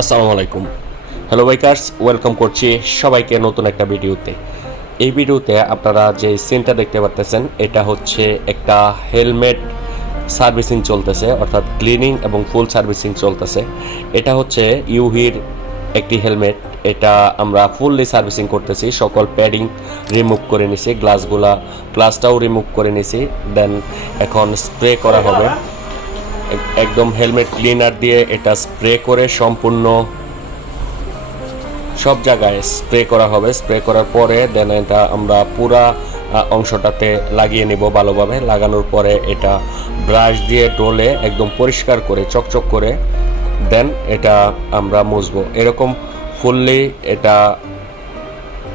আসসালামু আলাইকুম। Hello bikers, welcome করছি সবাইকে নতুন একটা ভিডিওতে। এই ভিডিওতে আপনারা যে সিনটা দেখতে পাচ্ছেন এটা হচ্ছে একটা হেলমেট সার্ভিসিং চলতেছে, অর্থাৎ ক্লিনিং এবং ফুল সার্ভিসিং চলতেছে। এটা হচ্ছে ইউহির একটি হেলমেট। এটা আমরা ফুললি সার্ভিসিং করতেছি, সকল প্যাডিং রিমুভ করে নিছি, গ্লাসটাও রিমুভ করে নিছি। দেন এখন স্প্রে করা হবে। একদম হেলমেট ক্লিনার দিয়ে এটা স্প্রে করে সম্পূর্ণ সব জায়গায় স্প্রে করা হবে। স্প্রে করার পরে দেন এটা আমরা পুরা অংশটাতে লাগিয়ে নিব ভালোভাবে। লাগানোর পরে এটা ব্রাশ দিয়ে ডলে একদম পরিষ্কার করে চকচক করে দেন এটা আমরা মুছবো। এরকম ফুললি এটা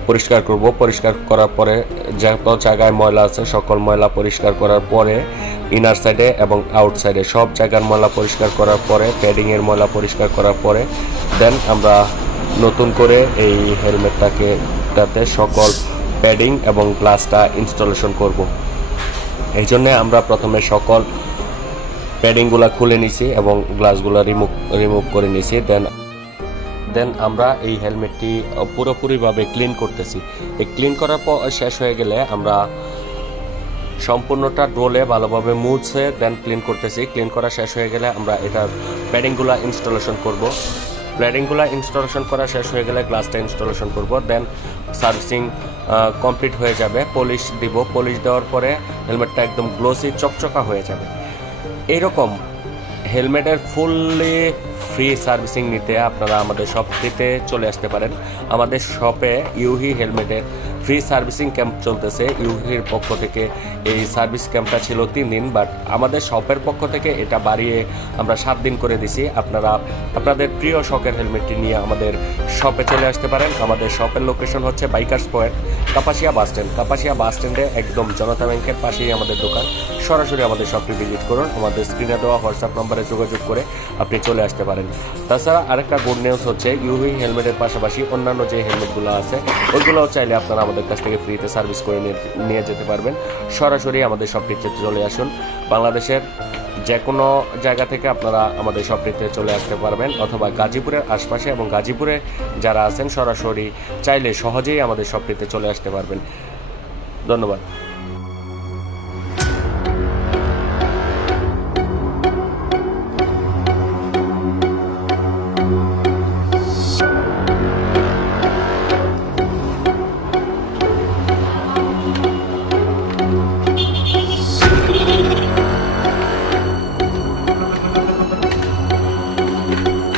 পরিষ্কার করব। পরিষ্কার করার পরে যত জায়গায় ময়লা আছে সকল ময়লা পরিষ্কার করার পরে ইনার সাইডে এবং আউট সাইডে সব জায়গার ময়লা পরিষ্কার করার পরে প্যাডিংয়ের ময়লা পরিষ্কার করার পরে দেন আমরা নতুন করে এই হেলমেটটাতে সকল প্যাডিং এবং গ্লাসটা ইনস্টলেশন করব। এই জন্যে আমরা প্রথমে সকল প্যাডিংগুলো খুলে নিছি এবং গ্লাসগুলো রিমুভ করে নিছি। দেন আমরা এই হেলমেটটি পুরোপুরিভাবে ক্লিন করতেছি। এই ক্লিন করার পর শেষ হয়ে গেলে আমরা সম্পূর্ণটা ডোলে ভালোভাবে মুছে দেন ক্লিন করতেছি। ক্লিন করা শেষ হয়ে গেলে আমরা এটার প্যাডিংগুলো ইনস্টলেশন করব। প্যাডিংগুলো ইনস্টলেশন করা শেষ হয়ে গেলে গ্লাসটা ইনস্টলেশন করব। দেন সার্ভিসিং কমপ্লিট হয়ে যাবে। পলিশ দিব। পলিশ দেওয়ার পরে হেলমেটটা একদম গ্লোসি চকচকা হয়ে যাবে। এইরকম হেলমেটের ফুললি ফ্রি সার্ভিসিং নিতে আপনারা আমাদের শপটিতে চলে আসতে পারেন। আমাদের শপে ইউহি হেলমেটের ফ্রি সার্ভিসিং ক্যাম্প চলতেছে। ইউহির পক্ষ থেকে এই সার্ভিস ক্যাম্পটা ছিল 3 দিন, বাট আমাদের শপের পক্ষ থেকে এটা বাড়িয়ে আমরা 7 দিন করে দিছি। আপনারা আপনাদের প্রিয় শখের হেলমেটটি নিয়ে আমাদের শপে চলে আসতে পারেন। আমাদের শপের লোকেশন হচ্ছে bikers point, Kapasia bus stand. Kapasia bus স্ট্যান্ডে একদম জনতা ব্যাংকের পাশেই আমাদের দোকান। সরাসরি আমাদের শপটি ভিজিট করুন। আমাদের স্ক্রিনে দেওয়া হোয়াটসঅ্যাপ নম্বরে যোগাযোগ করে আপনি চলে আসতে পারেন। তাছাড়া আরেকটা গুড নিউজ হচ্ছে ইউহি হেলমেটের পাশাপাশি অন্যান্য যে হেলমেটগুলো আছে ওইগুলোও চাইলে আপনারা আমাদের কাছ থেকে ফ্রিতে সার্ভিস করে নিয়ে যেতে পারবেন। সরাসরি আমাদের শপটিতে চলে আসুন। বাংলাদেশের যে কোনো জায়গা থেকে আপনারা আমাদের শপটিতে চলে আসতে পারবেন, অথবা গাজীপুরের আশপাশে এবং গাজীপুরে যারা আছেন সরাসরি চাইলে সহজেই আমাদের শপটিতে চলে আসতে পারবেন। ধন্যবাদ।